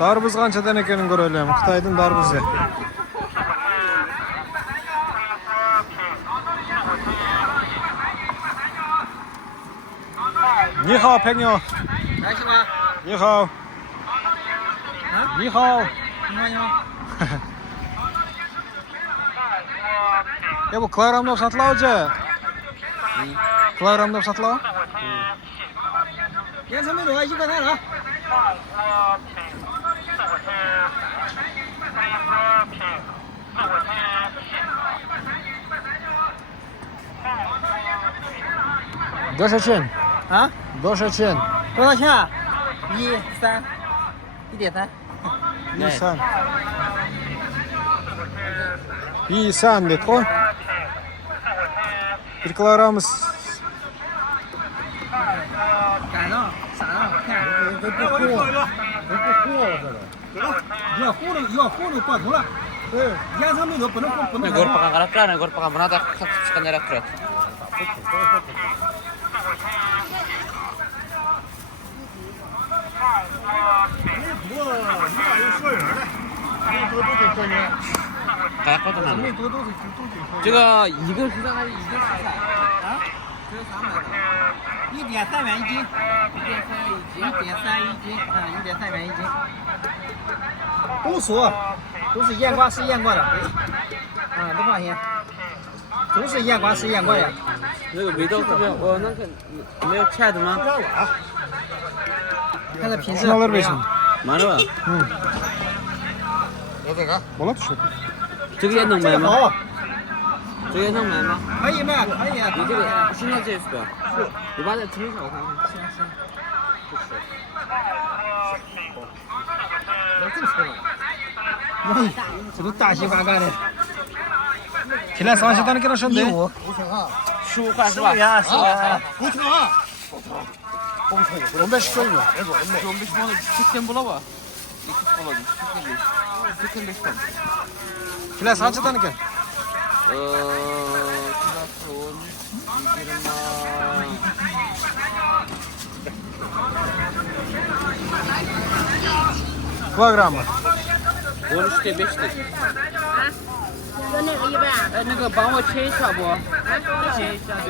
Darbuz qanchadan ekanini ko'raylik. Xitoydan darbuzi. Ni hao, Pengyo. 来是吧？ Ni hao. 啊？ Ni hao. 你好。 Ya bu kilogrammlab sotilovchi. Kilogrammlab sotilov? 连成没多，一个太了。多少钱？啊？多少钱？多少钱啊？1.3，1.3。1.3. 1.3 dedi o. 1 kilogramımız. 赶上，撒上，看，都不糊，都不糊了，这都。要糊了过头了。对，延长没多，不能糊，不能。 Gor pakan karakter, gor pakan bana da çıkan yere kurat. Kayak kau tenang. 没多都是这个一个是还是一个是啥？啊？这是300的，1.3元一斤，1.3一斤，啊，1.3元一斤。都熟，都是验瓜实验过的，啊，都放心，都是验瓜实验过的。那个味道特别，我那个没有切的吗？看这品质。 Şunu alır besin. 买了吧？ Mola düşür. 这个也能买吗？好，这个也能买吗？可以卖，可以。你这个现在这是吧？你把它称一下我看看。行。这么吃吗？哎，这都大西瓜干的。 Kilo sanchidan kilo shunday. 15块是吧15元。 15 koyma. 15 bana 80 bula bak. 2 buladı. 85 ton. Kilo sanchidan ekan. Kilosu 20. Kilogramı. 13'te 5'te. 就那个100。哎，那个帮我切一下不？切一下，对。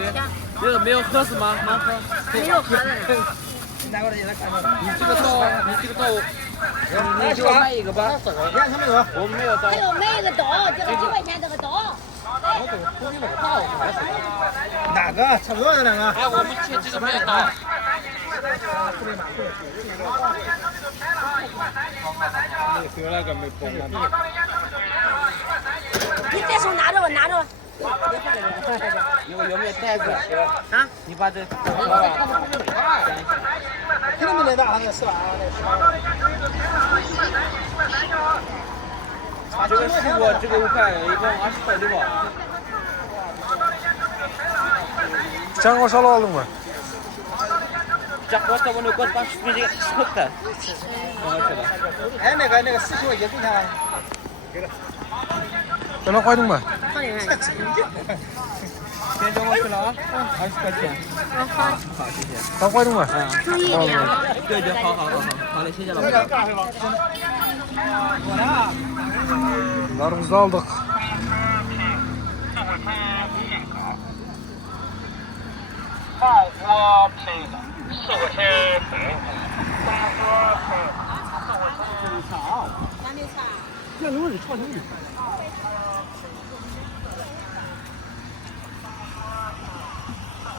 那个没有盒子吗？盲盒。没有盒子。拿过来给他看看。你这个刀，你给我买一个吧。验成没有？我们没有刀还。有买一个刀，这个几块钱这个刀。哪个？差不多这两个。哎，我们切这个没有刀。你这手拿着吧，拿着吧。有没有袋子？啊？你把这。这个没来大，那是吧？这个15，这个5块，一共20块对吧？ Bıçağın koşalı aldın mı? Bıçak varsa bunu koy, bak şimdi sıkıp da. 哎，那个40块钱给他。 Böyle koydun mu? 放里面。先交过去了啊，20块钱。好，好，谢谢。 Sen koydun mu? 注意点啊。对对，好嘞，谢谢老板。 Darımızı da aldık.